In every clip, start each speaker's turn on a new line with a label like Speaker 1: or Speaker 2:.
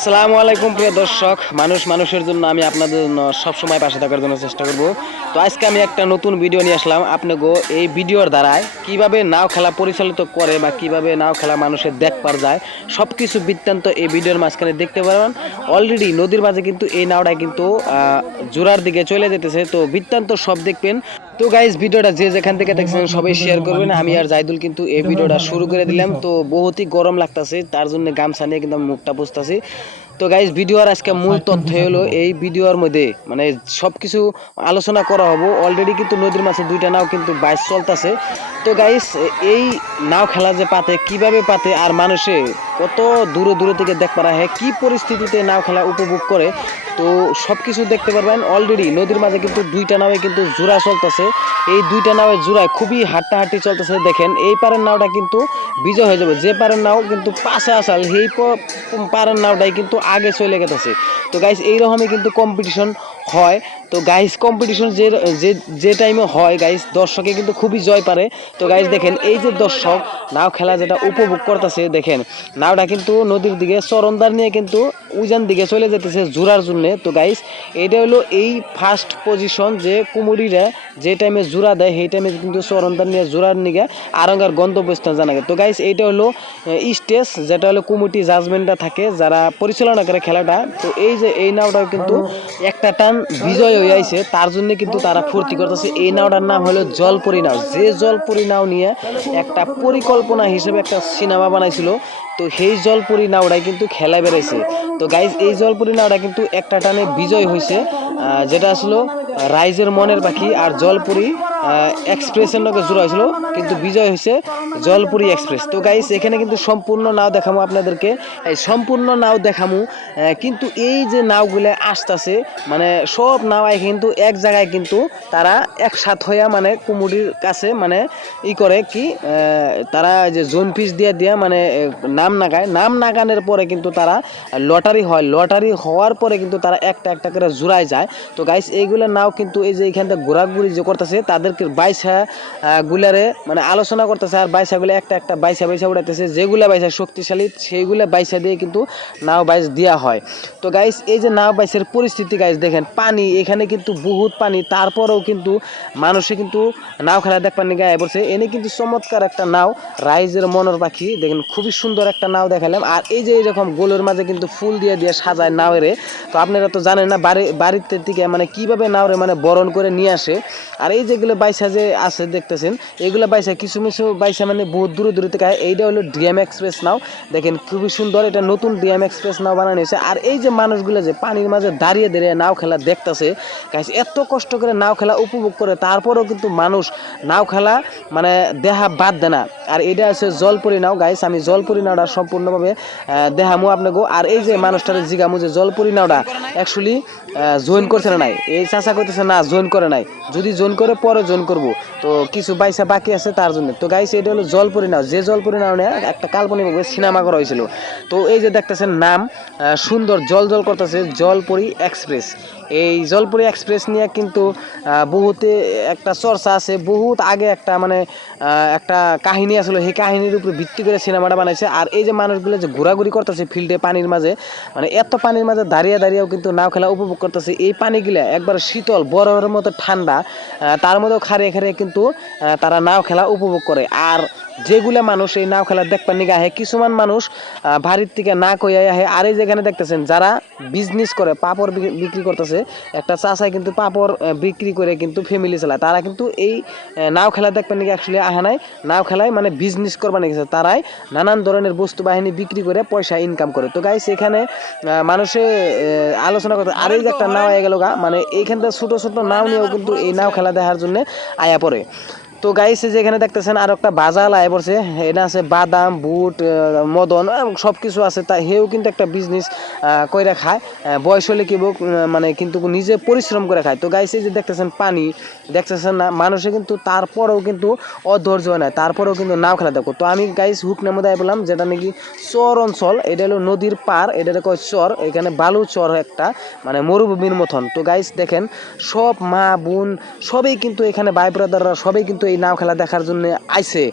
Speaker 1: আসসালামু আলাইকুম প্রিয় দর্শক। মানুষ মানুষের জন্য আমি আপনাদের জন্য সবসময় পাশে থাকার জন্য চেষ্টা করব। তো আজকে আমি একটা নতুন ভিডিও নিয়ে আসলাম। আপনাকে এই ভিডিওর দ্বারায় কীভাবে নাও খেলা পরিচালিত করে বা কীভাবে নাও খেলা মানুষের দেখবার যায় সব কিছু বৃত্তান্ত এই ভিডিওর মাঝখানে দেখতে পারবেন অলরেডি নদীর মাঝে কিন্তু এই নাওটা কিন্তু জোড়ার দিকে চলে যেতেছে। তো বৃত্তান্ত সব দেখবেন। তো গাইজ ভিডিওটা যে যেখান থেকে দেখছেন সবাই শেয়ার করবেন। আমি আর জাইদুল কিন্তু এই ভিডিওটা শুরু করে দিলাম। তো বহুতই গরম লাগতেছে, তার জন্য গামছা নিয়ে কিন্তু আমি মুখটা পুষতাছি তো গাইজ ভিডিওর আজকে মূল তথ্য হলো এই ভিডিওর মধ্যে মানে সব কিছু আলোচনা করা হব। অলরেডি কিন্তু নদীর মাঝে দুইটা নাও কিন্তু বাইশ চলতেছে। তো গাইস এই নাও খেলা যে পাতে, কীভাবে পাতে আর মানুষে কত দূরে দূরে থেকে দেখবার হ্যাঁ কি পরিস্থিতিতে নাও খেলা উপভোগ করে, তো সব কিছু দেখতে পারবেন। অলরেডি নদীর মাঝে কিন্তু দুইটা নাওয়ে কিন্তু জোড়া চলতেছে। এই দুইটা নাওয়ের জোড়ায় খুবই হাঁটাহাঁটি চলতেছে, দেখেন। এই পারের নাওটা কিন্তু বিজয় হয়ে যাবে। যে পারের নাও কিন্তু পাশে আসাল, সেই পারের নাওটাই কিন্তু আগে চলে গেছে। তো গাইস এইরকমই কিন্তু কম্পিটিশন হয়। তো গাইস কম্পিটিশন যে যে যে টাইমে হয় গাইস দর্শকে কিন্তু খুবই জয় পারে। তো গাইস দেখেন, এই যে দর্শক, নাও খেলা যেটা উপভোগ করতেছে, দেখেন, নাওটা কিন্তু নদীর দিকে, চরণদার নিয়ে কিন্তু উজান দিকে চলে যেতেছে জোড়ার জন্য। তো গাইস এটা হলো এই ফার্স্ট পজিশন যে কুমুরিরা যে টাইমে জোড়া দেয়, সেই টাইমে কিন্তু চরণদার নিয়ে জোড়ার নিগে আরঙ্গার গন্তব্যস্থান জানা তো গাইস এইটা হলো স্টেজ যেটা হলো কুমুটি জাজমেন্টটা থাকে, যারা পরিচালনা করে খেলাটা। তো এই যে, এই নাওটাও কিন্তু একটা টান বিজয় হয়ে আইছে, তার জন্য কিন্তু তারা ফুর্তি করতেছে। এই নাওটার নাম হলো জলপরি নাও। যে জলপরি নাও নিয়ে একটা পরিকল্পনা হিসেবে একটা সিনেমা বানাইছিল, তো সেই জলপরি নাওটাই কিন্তু খেলা বেড়াইছে। তো গাইজ এই জলপরি নাওটা কিন্তু একটা টানে বিজয় হয়েছে যেটা আসলো রাইজের মনের পাখি আর জলপুরি এক্সপ্রেসের লগে জোড়া হয়েছিল, কিন্তু বিজয় হয়েছে জলপুরি এক্সপ্রেস তো গাইস এখানে কিন্তু সম্পূর্ণ নাও দেখামো আপনাদেরকে। এই সম্পূর্ণ নাও দেখামু কিন্তু এই যে নাওগুলো আসতেছে মানে সব নাওয়াই কিন্তু এক জায়গায় কিন্তু তারা একসাথ হইয়া মানে কুমুডির কাছে মানে ই করে কি তারা যে জোন পিস দিয়ে দিয়া মানে নাম নাগায়। নাম নাগানোর পরে কিন্তু তারা লটারি হয়। লটারি হওয়ার পরে কিন্তু তারা একটা একটা করে জোড়ায় যায়। তো গাইস এইগুলো নাও কিন্তু এই যে এখান থেকে ঘোরাঘুরি যে করতেছে তাদেরকে বাইসা গুলারে মানে আলোচনা করতেছে আর বাইসাগুলো একটা একটা বাইসা বাইসা উড়াইতেছে। যেগুলা বাইসা শক্তিশালী, সেইগুলা বাইসা দিয়ে কিন্তু নাও বাইস দেওয়া হয়। তো গাইস এই যে নাও বাইসের পরিস্থিতি গাইস দেখেন, পানি, এখানে কিন্তু বহুত পানি, তারপরেও কিন্তু মানুষে কিন্তু নাও খেলা দেখবার নিয়ে গায়ে পড়ছে। এনে কিন্তু চমৎকার একটা নাও, রাইজের মনের পাখি, দেখেন, খুবই সুন্দর একটা নাও দেখালাম। আর এই যে এরকম গোলের মাঝে কিন্তু ফুল দিয়ে দিয়ে সাজায় নাওরে, তো আপনারা তো জানেন না, বাড়ি বাড়িতে থেকে মানে কীভাবে নাওরে মানে বরণ করে নিয়ে আসে। আর এই যেগুলো বাইসা যে আছে, দেখতেছেন, এগুলো বাইসা কিছু কিছু বাইসা মানে বহুত দূরে দূরে থেকে এইটা হলো ডিএম এক্সপ্রেস নাও। দেখেন, খুবই সুন্দর এটা নতুন ডিএম এক্সপ্রেস নাও বানানো হয়েছে। আর এই যে মানুষগুলো যে পানির মাঝে দাঁড়িয়ে দাঁড়িয়ে নাও খেলা দেখতেছে এত কষ্ট করে নাও খেলা উপভোগ করে, তারপরেও কিন্তু মানুষ নাও খেলা মানে দেহা বাদ দেয় না। আর এটা আছে জলপুরি নাও গাইস আমি জলপুরি নাওটা সম্পূর্ণভাবে দেখামু আপনাকে। আর এই যে মানুষটার জিগামু যে জলপুরি নাওটা অ্যাকচুয়ালি জয়েন করছে না নাই। এই চাষা করতেছে না জয়েন করে নাই। যদি জয়েন করে, পরে জয়েন করব। তো কিছু বাইসা বাকি আছে তার জন্য। তো গাইছে এটা হলো জলপুরি নাও যে জলপুরি নাও একটা কাল্পনিক সিনেমা করা হয়েছিল। তো এই যে দেখতেছেন নাম সুন্দর, জল জল করতেছে জলপুরি এক্সপ্রেস। এই জলপুরি এক্সপ্রেস নিয়ে কিন্তু বহুতে একটা চর্চা আছে। বহুত আগে একটা মানে একটা কাহিনী আসলে সেই কাহিনীর উপরে ভিত্তি করে সিনেমাটা বানাইছে। আর এই যে মানুষগুলো যে ঘোরাঘুরি করতেছে ফিল্ডে পানির মাঝে মানে এত পানির মাঝে দাঁড়িয়ে দাঁড়িয়েও কিন্তু নাও খেলা উপভোগ করতেছে। এই পানিগুলা একবার শীতল, বরফের মতো ঠান্ডা তার মধ্যেও খারিয়ে খারিয়ে কিন্তু তারা নাও খেলা উপভোগ করে। আর যেগুলা মানুষ এই নাও খেলা দেখবার নিগে আহে কিছুমান মানুষ বাড়ির থেকে না কইয়া আহে। আর এই যেখানে দেখতেছেন যারা বিজনেস করে পাপড় বিক্রি- করতেছে একটা চাষায় কিন্তু পাপড় বিক্রি করে কিন্তু ফ্যামিলি চালায়। তারা কিন্তু এই নাও খেলা দেখবার নিগে অ্যাকচুয়ালি আহা নাই। নাও খেলায় মানে বিজনেস করবার নিয়ে গেছে তারাই নানান ধরনের বস্তু বাহিনী বিক্রি করে পয়সা ইনকাম করে। তো গাইস এখানে আহ, মানুষে আলোচনা করতে আর এই যে একটা নাও আয়া গেল গা মানে এইখানটা ছোট ছোট নাও নিয়েও কিন্তু এই নাও খেলা দেখার জন্য আয়া পড়ে। তো গাইস যে এখানে দেখতেছেন আর একটা বাজার আয় পড়ছে এটা আছে বাদাম, বুট মদন সব কিছু আছে। তাই হেও কিন্তু একটা বিজনেস কইরা খায়। বয়স হলে কি মানে কিন্তু নিজে পরিশ্রম করে খায়। তো গাইস যে দেখতেছেন পানি, দেখতেছেন না, মানুষে কিন্তু তারপরেও কিন্তু অধৈর্য হয় না। তারপরেও কিন্তু নাও খেলা দেখো। তো আমি গাইস হুক নামে দেয় বললাম, যেটা নাকি চর অঞ্চল, এটা হলো নদীর পার এটা কয় চর, এখানে বালু চর একটা মানে মরুভূমির মতন। তো গাইস দেখেন, সব মা বোন, সবই কিন্তু এখানে ভাই ব্রাদাররা সবাই কিন্তু এই নাও খেলা দেখার জন্য আইছে।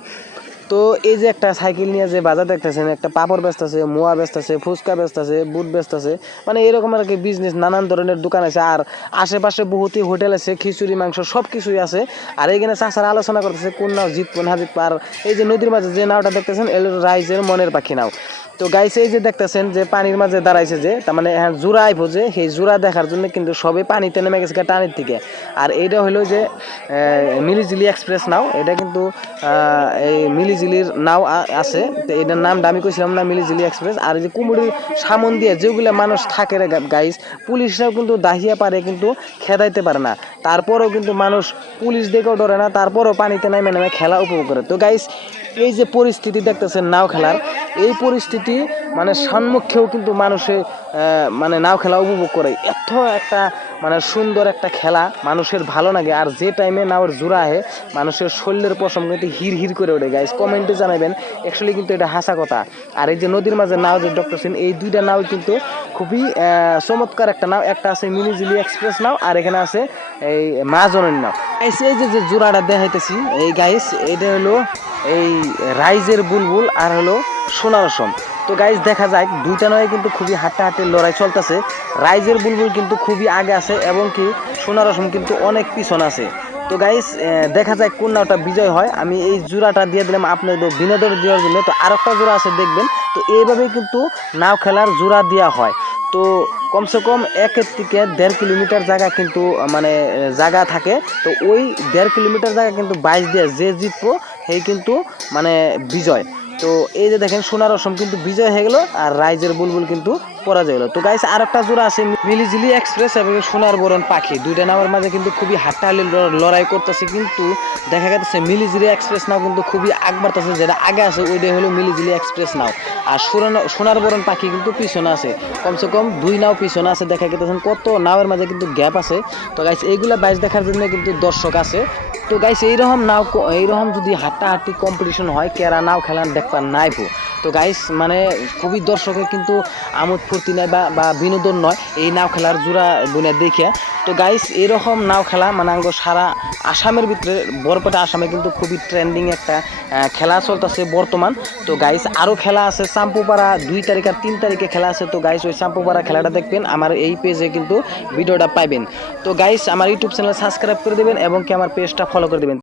Speaker 1: তো এই যে একটা সাইকেল নিয়ে যে বাজার দেখতেছেন, একটা পাপড় ব্যস্ত আছে, মোয়া ব্যস্ত আছে, ফুচকা ব্যস্ত আছে, বুট ব্যস্ত আছে মানে এরকম আর কি বিজনেস নানান ধরনের দোকান আছে। আর আশেপাশে বহুতই হোটেল আছে, খিচুড়ি, মাংস সব কিছুই আছে। আর এইখানে চাষার আলোচনা করতেছে, কোন নাও জিতবো, না জিতবো। এই যে নদীর মাঝে যে নাওটা দেখতেছেন, এল রাইজের মনের পাখি নাও। তো গাইছে এই যে দেখতেছেন যে পানির মাঝে দাঁড়াইছে যে, তার মানে হ্যাঁ জোড়া আইব যে, সেই জোড়া দেখার জন্য কিন্তু সবে পানিতে নেমে গেছে টানির থেকে আর এইটা হলো যে মিলিজিলি এক্সপ্রেস নাও, এটা কিন্তু এই মিলিজিলির নাও আছে। তো এটার নামটা আমি কইছিলাম না, মিলিজিলি এক্সপ্রেস। আর যে কুমুরির সামন দিয়ে যেগুলো মানুষ থাকে রে গাইস পুলিশরাও কিন্তু দাহিয়া পারে, কিন্তু খেদাইতে পারে না। তারপরেও কিন্তু মানুষ পুলিশ দেখেও ডরে না, তারপরেও পানিতে নেমে নেমে খেলা উপভোগ করে। তো গাইস এই যে পরিস্থিতি দেখতেছেন নাও খেলার, এই পরিস্থিতি মানে সম্মুখেও কিন্তু মানুষে মানে নাও খেলা উপভোগ করে। এত একটা মানে সুন্দর একটা খেলা, মানুষের ভালো লাগে। আর যে টাইমে নাওর জোড়া আহে, মানুষের শরীরের পশম কিন্তু হির হির করে ওঠে। গাইস কমেন্টে জানাবেন অ্যাকচুয়ালি কিন্তু এটা হাসা কথা। আর এই যে নদীর মাঝে নাও যে ডক্টর সেন এই দুইটা নাও কিন্তু খুবই চমৎকার একটা নাও। একটা আছে মিনিজিলি এক্সপ্রেস নাও, আর এখানে আছে এই মাজনের নাও। গাইস এই যে যে জোড়াটা দেখাইতেছি, এই গাইস এটা হলো এই রাইজের বুলবুল, আর হলো সোনারসম তো গাইজ দেখা যায় দুইটা নয় কিন্তু খুবই হাঁটাহাঁটি লড়াই চলতেছে। রাইজের বুলবুল কিন্তু খুবই আগে আছে এবং কি সোনারসম কিন্তু অনেক পিছন আছে। তো গাইস দেখা যায় কোন নাওটা বিজয় হয়। আমি এই জোড়াটা দিয়ে দিলাম আপনাদের বিনোদন দেওয়ার জন্য। তো আরেকটা জোড়া আছে, দেখবেন। তো এইভাবেই কিন্তু নাও খেলার জোড়া দেওয়া হয়। তো কমসে কম একের থেকে দেড় কিলোমিটার জায়গা কিন্তু মানে জায়গা থাকে। তো ওই দেড় কিলোমিটার জায়গা কিন্তু বাইশ দিয়ে যে জিতবো, সেই কিন্তু মানে বিজয়। তো এই যে দেখেন সোনার অসম কিন্তু বিজয় হয়ে গেল আর রাইজের বুলবুল কিন্তু পরাজয় হলো। তো গাইস আর একটা জোড়া আছে, মিলিজিলি এক্সপ্রেস এবং সোনার বরণ পাখি। দুইটা নামের মাঝে কিন্তু খুবই হাট্টাহালি ল- লড়াই করতেছে কিন্তু দেখা গেছে মিলিজিলি এক্সপ্রেস নাও কিন্তু খুবই আগ বাড়তেছে, যেটা আগে আছে ওইটাই হলো মিলিজিলি এক্সপ্রেস নাও। আর সোনার বরণ পাখি কিন্তু পিছনে আছে। কমসে কম দুই নাও পিছনে আছে, দেখা গেতেছেন কত নাওয়ের মাঝে কিন্তু গ্যাপ আছে। তো গাইস এইগুলা বাইশ দেখার জন্য কিন্তু দর্শক আছে। তো গাইস এইরকম নাও এইরকম যদি হাঁটাহাঁটি কম্পিটিশন হয়, কেরা নাও খেলার দেখবার নাইবো তো গাইস মানে খুবই দর্শকের কিন্তু আমোদ ফুর্তি নেয় বা বা বিনোদন নয়, এই নাও খেলার জোড়া বলে দেখে তো গাইস এরকম নাও খেলা মানে আঙ্গ সারা আসামের ভিতরে, বরপেটা আসামে কিন্তু খুবই ট্রেন্ডিং একটা খেলা চলতেছে বর্তমান। তো গাইস আরও খেলা আছে চাম্পুপাড়া দুই তারিখ আর তিন তারিখে খেলা আছে। তো গাইস ওই চাম্পুপাড়া খেলাটা দেখবেন, আমার এই পেজে কিন্তু ভিডিওটা পাইবেন। তো গাইস আমার ইউটিউব চ্যানেল সাবস্ক্রাইব করে দেবেন এবং কি আমার পেজটা ফলো করে দেবেন।